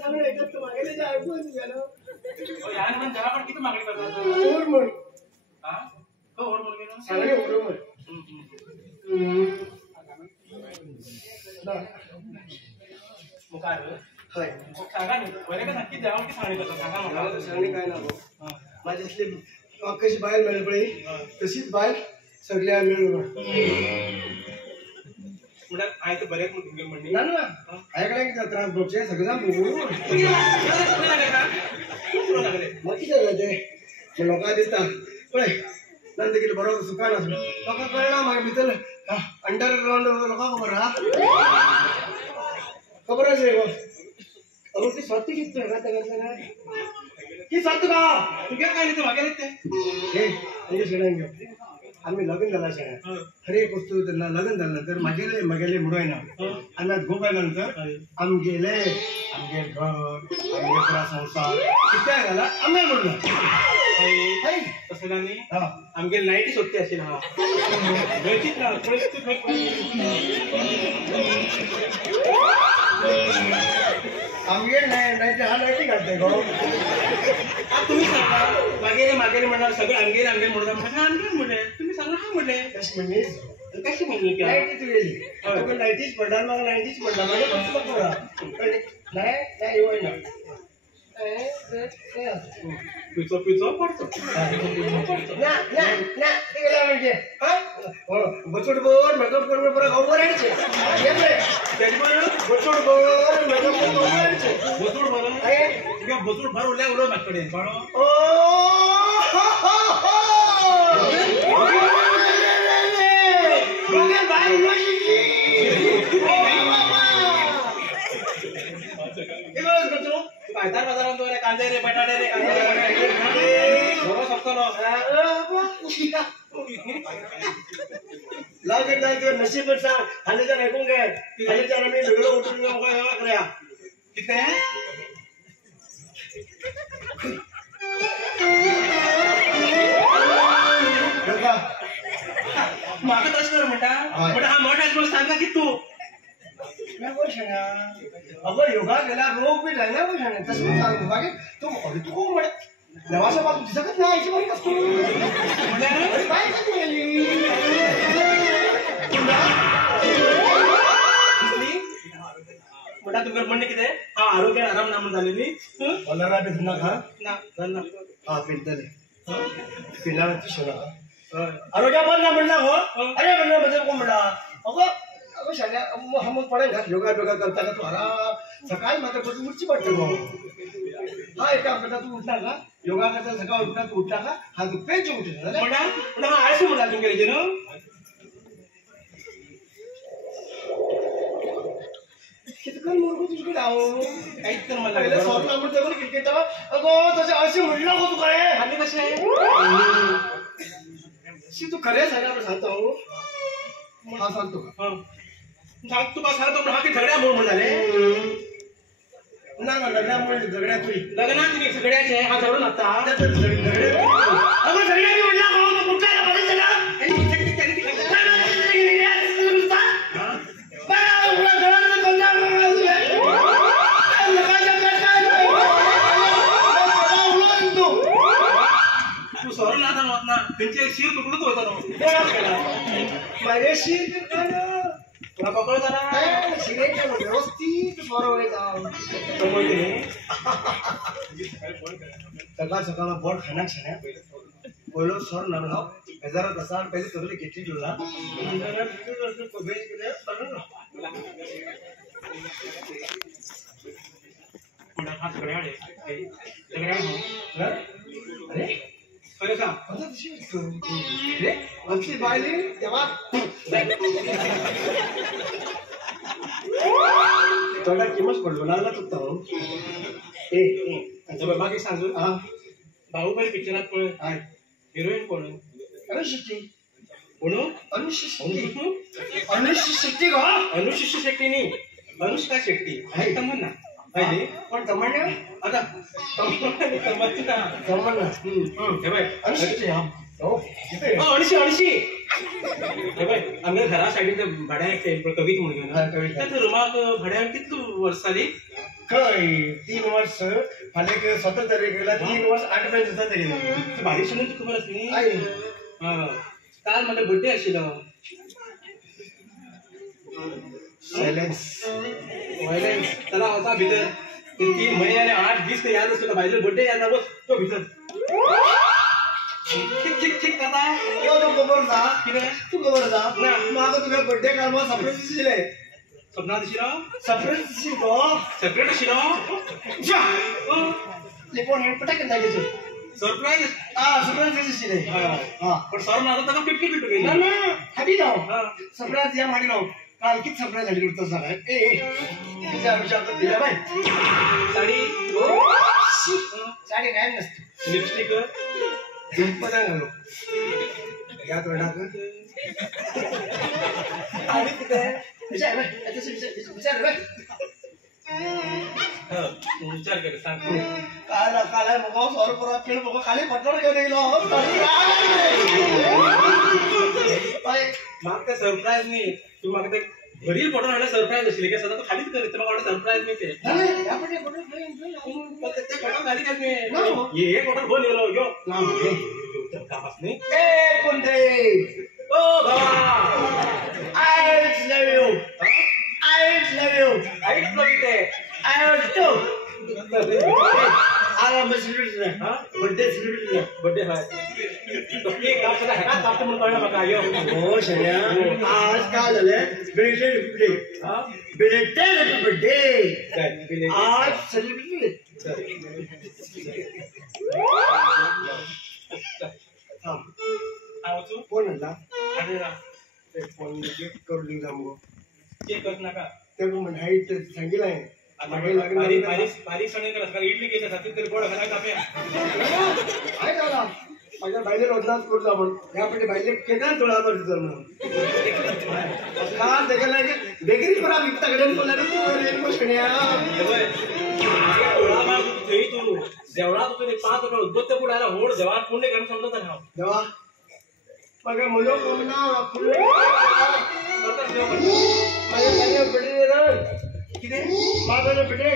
सांगणं ऐकत मागेले जे ऐकून गेलं यार पण जरा पण किती मागणी करतात ओर म्हण हा हो ओर म्हण गेलो सांगणे ओर म्हण मुकार हाय सांगा ना बरे का नक्की द्यावं की सांगणे करतात सांगा मला सांगणे काय ना माझ्यातली कशी बाहेर मिळेल पडे तशीच बाहेर सगळ्या मिळून पुढे आहे ते बरेच मुलगे म्हणणे ना ना ऐकला त्रास बघचे सगळं मग किती झालं ते लोकांना दिसतात पळे नंतर गेलं बरोबर सुखान असं लोक कळणार माझ्या मित्र अंडरग्राऊंड लोक खबर हा खबर असेल अहो ती स्वतः किती का त्या की स्वतः का तुझ्या काय नाही ते मागे ते हे म्हणजे शेणांगे आम्ही लग्न झाला शेणा हर एक वस्तू त्यांना लग्न झाल्यानंतर मागेले मुडवायना आम्ही आज गोपाय नंतर आमगेले आमगे घर आमगे पुरा संसार किती झाला आम्ही म्हणलं तसं नाही आमगे नाईटच होती असेल हा गळतीच ना आमगे नाही हा नाही काढताय गो तुम्ही सांगा मागेले म्हणणार सगळं आमगे म्हणतात म्हणजे आमगे म्हणे तुम्ही सांगा हा म्हणे कशी म्हणली कशी म्हणली की लाईटीच गेली लाईटीच पडणार मग लाईटीच पडणार माझ्या नाही येऊ ना पिचो पडतो म्हणजे बचूड बोर मेकअप करून बरं गाव बोलायचे बचूड बोर मेकअप करून बसूड बरं तुझ्या बसूड भर उरल्या उडव माझ्याकडे ओ बाजार बाजारात रे कांदे रे बटाटे रे बरोबर शकतो लागत नाही नशीब सांग खालीच्या ऐकून घ्या खालीच्या मी वेगळं उठून करूया किती माग तसं म्हणता हा मोठा सांगा की तू अगं योगा केला रोग बी जायना पण तसं सांगतो बाकी तू तू कोण म्हणे नवाशा बाजू दिसतच नाही याची माहिती असतो काय मोठा तुमचं म्हणणे किती हा आरोग्य आराम नाम झालेली हा फिरतले फिरणाची सोना आरोग्य बंद ना म्हणला हो अरे म्हणलं म्हणजे कोण म्हणला अगं अगं शाळा मग पडेल का योगा करता का तू आराम सकाळी मात्र बसून उठची पडते मग हा एका करता तू उठला का योगा करता सकाळ उठला तू उठला का हा तू पेच उठला म्हणा आळशी म्हणला तुम्ही ना कितकं मोरगो तुझ्याकडे आहो काहीच तर मला पहिलं स्वप्न म्हणतो बरं क्रिकेट अगं तसं असे म्हणलं हो तू काय आणि कसे तू खरे सांगा सांगतो हा सांगतो का सांग तू का सांगतो हा की झगड्या म्हणून झाले ना लग्नामुळे झगड्या तुझी लग्नात नाही झगड्याचे हा झगडून आता तू सरून आता नव्हत ना त्यांचे शिर तुकडूच होता माझे शीर तुला पकड जरा शिरेच्या व्यवस्थित बरोबर सकाळ सकाळ बोट खाना छाण्या बोलो सर ना हजारात असा पहिले सगळे घेतली तुला अरे का आमची बायली तेव्हा थोडा किंमत पडलो लागला तो बाकी सांगू हा बाहुबली पिक्चरात कोण हिरोईन कोण अनुशिष्टी कोण अनुशिष्टी शेट्टी का अनुशिष्टी शेट्टी नाही अनुष्का शेट्टी आहे तमन्ना पाहिजे पण तमन्ना आता तमन्ना अनुशिष्टी अणशी आमच्या घरा सायडीन भाड्याक कवीत म्हणून त्या रुमाक भाड्याक कितलो वर्स जाली खंय 3 वर्स फाल्यां 17 तारखेला 3 वर्स 8 महिने जाता तेगे भारी सुनून खबर आसली आई काल म्हाका बर्थडे आशिल्लो सायलेन्स व्हायलेन्स चला वचा भितर ते 3 महिने आनी 8 दीस ते याद आसता भायलो बर्थडे याद वच तो भितर ठीक ठीक ठीक करता तू खबर जा कितें तू खबर जा ना म्हाका तुका बर्थडे कार्ड सरप्राईज दिशिल्ले सपना दिशिल्लो सरप्राईज दिशी तो सेपरेट आशिल्लो लिपोन हेड पटकन दाखयचो सरप्राईज सरप्राईज दिशिल्ले पण सर म्हाका ताका पिटकी पिटू गेली ना ना हाडी जाऊ सरप्राईज या माडी जाऊ काल किती सरप्राईज हाडी करतो सांगा विचार तर दिला बाय साडी साडी काय नसते लिपस्टिक झुंपदा घालो या तोंडाक आणि कितें विचार बाय विचार बाय विचार कर सांग काल मगो सर पुरा खेळ मगो खाली पटोळ घेऊन येयलो म्हाका सरप्राईज न्ही तू म्हाका ते घरी पडून हाडले सरप्राईज आशिल्ले की सदां तू खालीच करीत म्हाका वाटलं सरप्राईज न्ही ते ते फोटो खाली काय न्ही हे फोटो घेऊन येयलो यो काम आस न्ही ए कोणते ओ भावा I love you. I love you. आईच लवी ते I love you. आला celebrate birthday celebrate birthday hi तो केक कापता है का कापता म्हणून कळलं म्हाका यो हो शन्या आज काय झालं बिलेटेड बर्थडे बिलेटेड बर्थडे आज सेलिब्रेट आवचू कोण म्हणला अरे ना ते फोन करून दिला मग चेक करत नका ते म्हण हाईट सांगितलं आहे बारीक सणे करत का इडली घेतात हातीत तरी गोड घाला कापया काय झाला माझ्या बायले रोजनाच करतो आपण यापैकी बायले केटा थोडा करतो म्हणून का त्याला बेकरी करा विकताकडे बोलायला गोष्टण्या थोडा मार थंय तू देवळा तुझे 5 रुपये उद्बत्त पुढे आला होड देवात पुण्य करून समजत नाही देवा मग मुलं कोण ना माझ्या बायले बडे किती माझ्या बडे